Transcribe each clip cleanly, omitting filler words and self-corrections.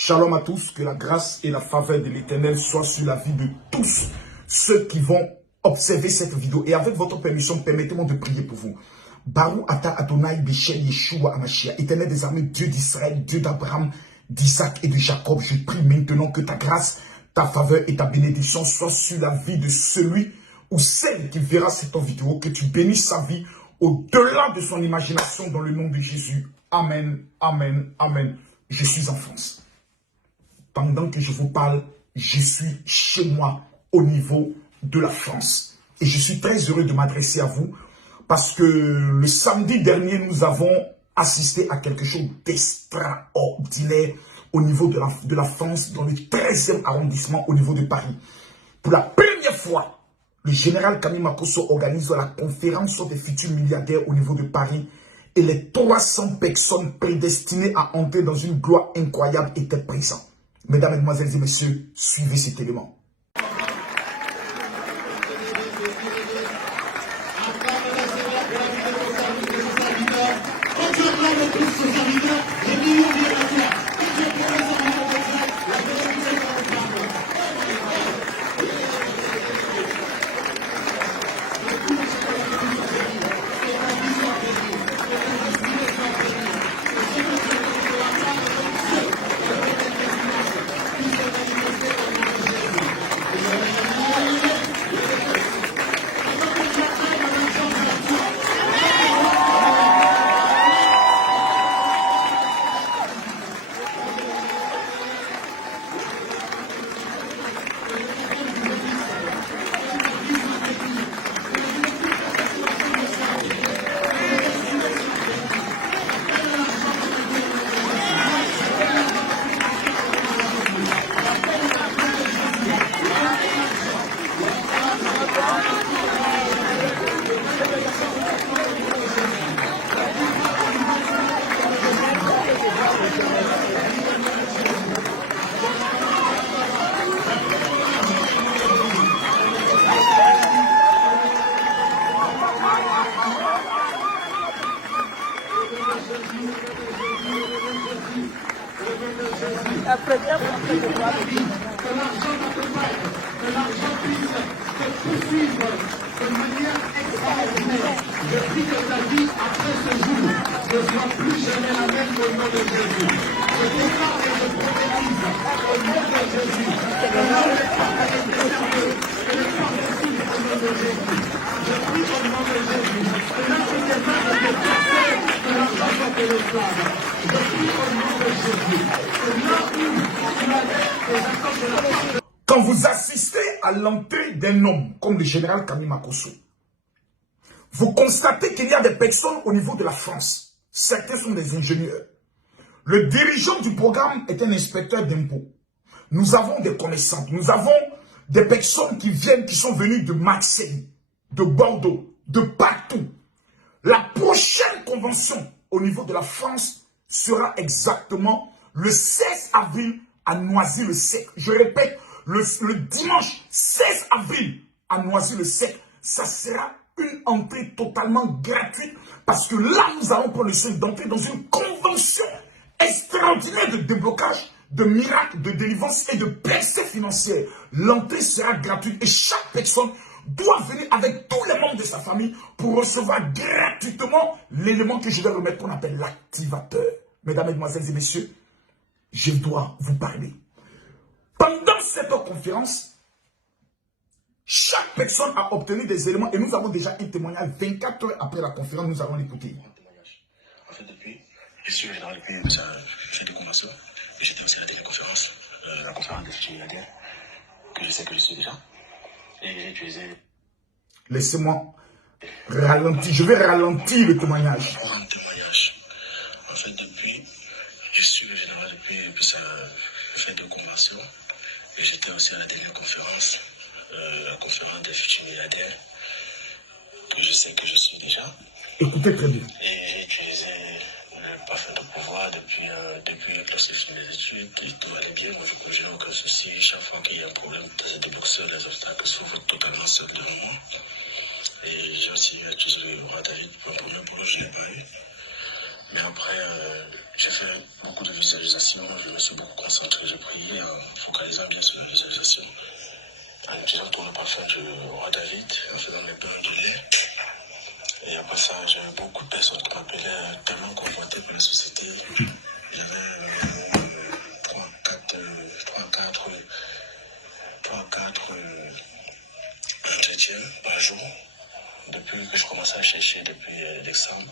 Shalom à tous, que la grâce et la faveur de l'Éternel soient sur la vie de tous ceux qui vont observer cette vidéo. Et avec votre permission, permettez-moi de prier pour vous. Barou Ata Adonai Béchel Yeshua Amashia, Éternel des armées, Dieu d'Israël, Dieu d'Abraham, d'Isaac et de Jacob, je prie maintenant que ta grâce, ta faveur et ta bénédiction soient sur la vie de celui ou celle qui verra cette vidéo, que tu bénisses sa vie au-delà de son imagination dans le nom de Jésus. Amen, amen, amen. Je suis en France. Pendant que je vous parle, je suis chez moi au niveau de la France. Et je suis très heureux de m'adresser à vous parce que le samedi dernier, nous avons assisté à quelque chose d'extraordinaire au niveau de la France, dans le 13e arrondissement au niveau de Paris. Pour la première fois, le général Kami Makosso organise la conférence des futurs milliardaires au niveau de Paris et les 300 personnes prédestinées à entrer dans une gloire incroyable étaient présentes. Mesdames, Mesdemoiselles et Messieurs, suivez cet élément. Quand vous assistez à l'entrée d'un homme comme le général Kami Makosso, vous constatez qu'il y a des personnes au niveau de la France. Certains sont des ingénieurs. Le dirigeant du programme est un inspecteur d'impôts. Nous avons des connaissances. Nous avons des personnes qui viennent, qui sont venues de Marseille, de Bordeaux, de partout. La prochaine convention au niveau de la France sera exactement le 16 avril à Noisy-le-Sec. Je répète, le dimanche 16 avril à Noisy-le-Sec, ça sera une entrée totalement gratuite parce que là, nous allons prendre le soin d'entrer dans une convention extraordinaire de déblocage, de miracles, de délivrance et de percées financières. L'entrée sera gratuite et chaque personne doit venir avec tous les membres de sa famille pour recevoir gratuitement l'élément que je vais remettre qu'on appelle l'activateur. Mesdames, Mesdemoiselles et Messieurs, je dois vous parler. Pendant cette conférence, chaque personne a obtenu des éléments et nous avons déjà un témoignage 24 heures après la conférence, nous allons l'écouter. En fait, depuis, je suis général depuis j'ai des conventions et j'étais aussi à la dernière conférence, la conférence des futurs milliardaires, que je sais que je suis déjà. Et j'ai utilisé. Laissez-moi ralentir, je vais ralentir le témoignage. Pour un témoignage. En fait, depuis, je suis le général depuis un peu ça fait de conventions et j'étais aussi à la dernière conférence, la conférence des futurs milliardaires, que je sais que je suis déjà. Écoutez très bien. Et j'ai utilisé le parfum de pouvoir depuis lorsque je fais mes études, et tout allait bien, moi je n'ai aucun souci. Chaque fois qu'il y a un problème, je débloque seul, les obstacles s'ouvrent totalement seul devant moi. Et j'ai aussi utilisé le roi David pour un premier boulot, je n'ai pas eu. Mais après, j'ai fait beaucoup de visualisations, je me suis beaucoup concentré, j'ai prié en focalisant bien sur les visualisations, en utilisant tout le parfum du roi David, en faisant des bains de lait. Et après ça, j'ai eu beaucoup de personnes qui m'appelaient tellement convoitées par la société. J'avais 3-4 entretiens par jour, depuis que je commençais à chercher depuis décembre.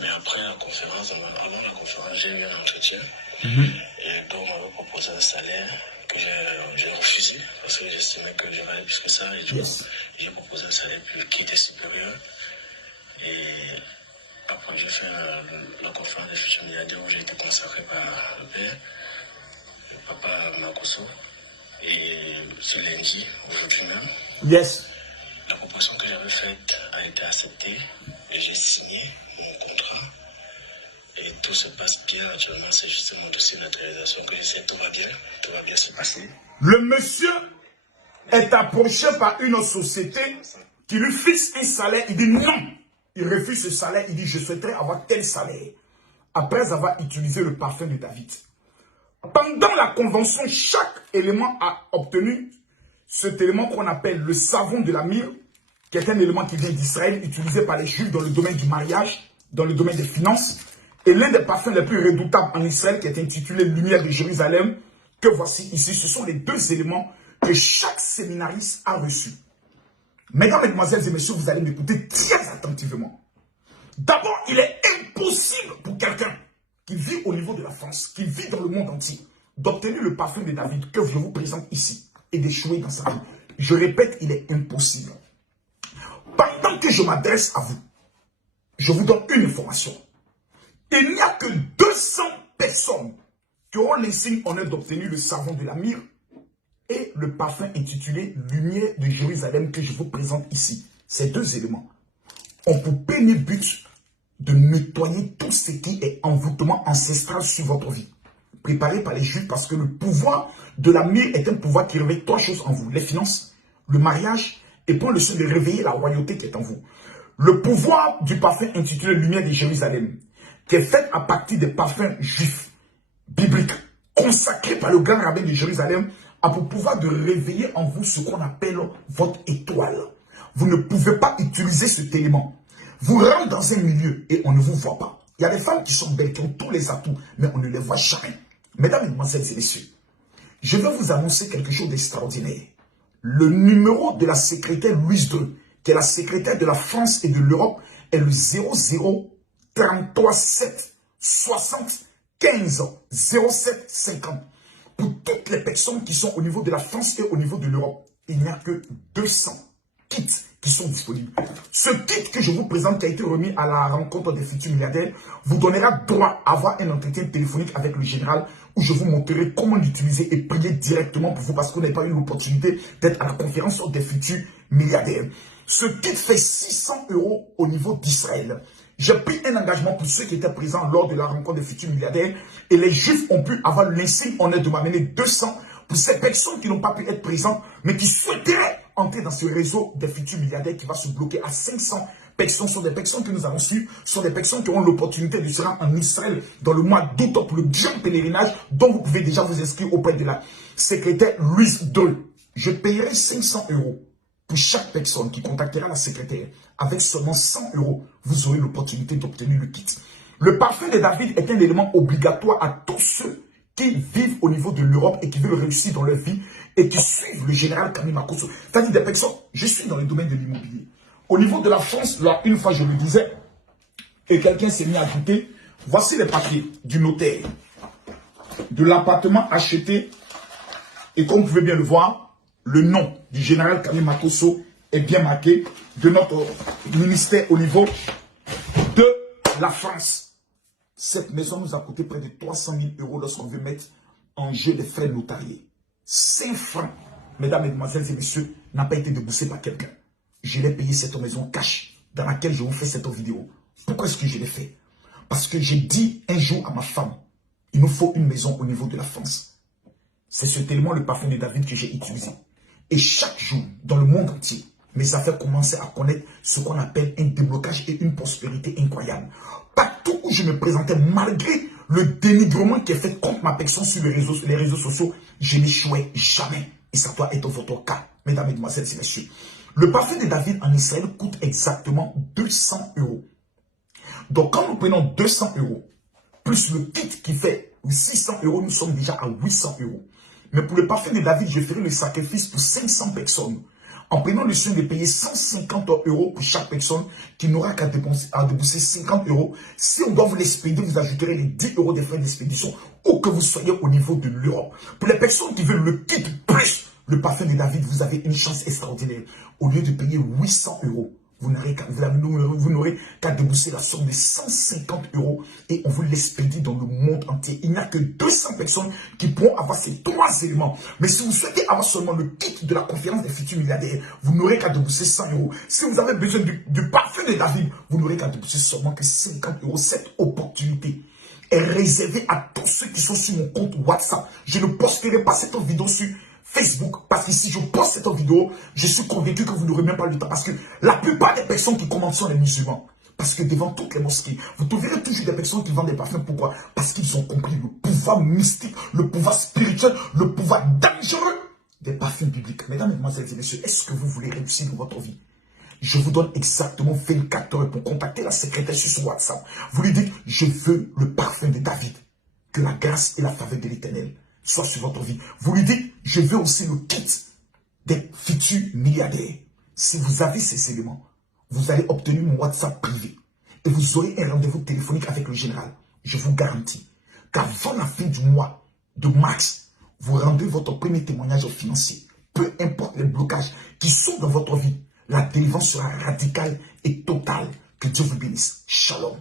Mais après la conférence, avant la conférence, j'ai eu un entretien. Et donc on m'avait proposé un salaire que j'ai refusé parce que j'estimais que j'aurais plus que ça. Et j'ai proposé un salaire qui était supérieur. Et après j'ai fait la conférence des futurs milliardaires où j'ai été consacré par le père, le papa Makosso. Et ce lundi, aujourd'hui même, la proposition que j'avais faite a été acceptée. Et j'ai signé mon contrat. Et tout se passe bien actuellement. C'est juste mon dossier de naturalisation que j'essaie. Tout va bien se passer. Le monsieur est approché par une société qui lui fixe un salaire. Il dit non. Il refuse ce salaire. Il dit je souhaiterais avoir tel salaire. Après avoir utilisé le parfum de David. Pendant la convention, chaque élément a obtenu cet élément qu'on appelle le savon de la myrrhe, qui est un élément qui vient d'Israël, utilisé par les Juifs dans le domaine du mariage, dans le domaine des finances. Et l'un des parfums les plus redoutables en Israël, qui est intitulé Lumière de Jérusalem, que voici ici, ce sont les deux éléments que chaque séminariste a reçus. Mesdames, mesdemoiselles et messieurs, vous allez m'écouter très attentivement. D'abord, il est impossible pour quelqu'un qui vit au niveau de la France, qui vit dans le monde entier, d'obtenir le parfum de David que je vous présente ici et d'échouer dans sa vie. Je répète, il est impossible. Pendant que je m'adresse à vous, je vous donne une information. Il n'y a que 200 personnes qui auront l'insigne honneur d'obtenir le savon de la myrrhe et le parfum intitulé Lumière de Jérusalem que je vous présente ici. Ces deux éléments ont pour premier but de nettoyer tout ce qui est envoûtement ancestral sur votre vie. Préparé par les Juifs parce que le pouvoir de la myrrhe est un pouvoir qui réveille trois choses en vous. Les finances, le mariage et prend le soin de réveiller la royauté qui est en vous. Le pouvoir du parfum intitulé Lumière de Jérusalem, qui est fait à partir des parfums juifs, bibliques, consacrés par le grand rabbin de Jérusalem, a pour pouvoir de réveiller en vous ce qu'on appelle votre étoile. Vous ne pouvez pas utiliser cet élément. Vous rentrez dans un milieu et on ne vous voit pas. Il y a des femmes qui sont belles, qui ont tous les atouts, mais on ne les voit jamais. Mesdames, mesdemoiselles et messieurs, je vais vous annoncer quelque chose d'extraordinaire. Le numéro de la secrétaire Louise II, qui est la secrétaire de la France et de l'Europe, est le 00 33 7 60 15 07 50. Pour toutes les personnes qui sont au niveau de la France et au niveau de l'Europe, il n'y a que 200 kits qui sont disponibles. Ce kit que je vous présente, qui a été remis à la rencontre des futurs milliardaires, vous donnera droit à avoir un entretien téléphonique avec le général où je vous montrerai comment l'utiliser et prier directement pour vous parce que vous n'avez pas eu l'opportunité d'être à la conférence des futurs milliardaires. Ce kit fait 600 € au niveau d'Israël. J'ai pris un engagement pour ceux qui étaient présents lors de la rencontre des futurs milliardaires et les Juifs ont pu avoir l'insigne honneur de m'amener 200 pour ces personnes qui n'ont pas pu être présentes mais qui souhaiteraient entrer dans ce réseau des futurs milliardaires qui va se bloquer à 500 personnes. Ce sont des personnes que nous allons suivre, ce sont des personnes qui auront l'opportunité de se rendre en Israël dans le mois d'août pour le grand pèlerinage dont vous pouvez déjà vous inscrire auprès de la secrétaire Louise Dole. Je payerai 500 € pour chaque personne qui contactera la secrétaire. Avec seulement 100 €, vous aurez l'opportunité d'obtenir le kit. Le parfum de David est un élément obligatoire à tous ceux qui vivent au niveau de l'Europe et qui veulent réussir dans leur vie et qui suivent le général Kami Makosso. C'est-à-dire des personnes, je suis dans le domaine de l'immobilier. Au niveau de la France, là, une fois je le disais, et quelqu'un s'est mis à douter, voici les papiers du notaire, de l'appartement acheté, et comme vous pouvez bien le voir, le nom du général Kami Makosso est bien marqué de notre ministère au niveau de la France. Cette maison nous a coûté près de 300 000 € lorsqu'on veut mettre en jeu les frais notariés. 5 francs, mesdames, mesdemoiselles et messieurs, n'a pas été déboursé par quelqu'un. Je l'ai payé cette maison cash dans laquelle je vous fais cette vidéo. Pourquoi est-ce que je l'ai fait? Parce que j'ai dit un jour à ma femme, il nous faut une maison au niveau de la France. C'est certainement le parfum de David que j'ai utilisé. Et chaque jour, dans le monde entier, mes affaires commençaient à connaître ce qu'on appelle un déblocage et une prospérité incroyable. Partout où je me présentais, malgré le dénigrement qui est fait contre ma personne sur les réseaux sociaux, je n'échouais jamais. Et ça doit être votre cas, mesdames, mesdemoiselles et messieurs. Le parfum de David en Israël coûte exactement 200 €. Donc, quand nous prenons 200 €, plus le kit qui fait 600 €, nous sommes déjà à 800 €. Mais pour le parfum de David, je ferai le sacrifice pour 500 personnes. En prenant le soin de payer 150 € pour chaque personne qui n'aura qu'à débourser 50 €. Si on doit vous l'expédier, vous ajouterez les 10 € des frais d'expédition où que vous soyez au niveau de l'Europe. Pour les personnes qui veulent le kit plus le parfum de David, vous avez une chance extraordinaire. Au lieu de payer 800 €, vous n'aurez qu'à débourser la somme de 150 € et on vous l'expédie dans le monde entier. Il n'y a que 200 personnes qui pourront avoir ces 3 éléments. Mais si vous souhaitez avoir seulement le kit de la conférence des futurs milliardaires, vous n'aurez qu'à débourser 100 €. Si vous avez besoin du parfum de David, vous n'aurez qu'à débourser seulement que 50 €. Cette opportunité est réservée à tous ceux qui sont sur mon compte WhatsApp. Je ne posterai pas cette vidéo sur Facebook, parce que si je poste cette vidéo, je suis convaincu que vous n'aurez même pas le temps, parce que la plupart des personnes qui commentent sont les musulmans. Parce que devant toutes les mosquées, vous trouverez toujours des personnes qui vendent des parfums. Pourquoi? Parce qu'ils ont compris le pouvoir mystique, le pouvoir spirituel, le pouvoir dangereux des parfums bibliques. Mesdames, mesdemoiselles et messieurs, est-ce que vous voulez réussir dans votre vie? Je vous donne exactement 24 heures pour contacter la secrétaire sur son WhatsApp. Vous lui dites, je veux le parfum de David. Que la grâce et la faveur de l'Éternel soit sur votre vie. Vous lui dites, je veux aussi le kit des futurs milliardaires. Si vous avez ces éléments, vous allez obtenir mon WhatsApp privé. Et vous aurez un rendez-vous téléphonique avec le général. Je vous garantis qu'avant la fin du mois de mars, vous rendez votre premier témoignage financier. Peu importe les blocages qui sont dans votre vie, la délivrance sera radicale et totale. Que Dieu vous bénisse. Shalom.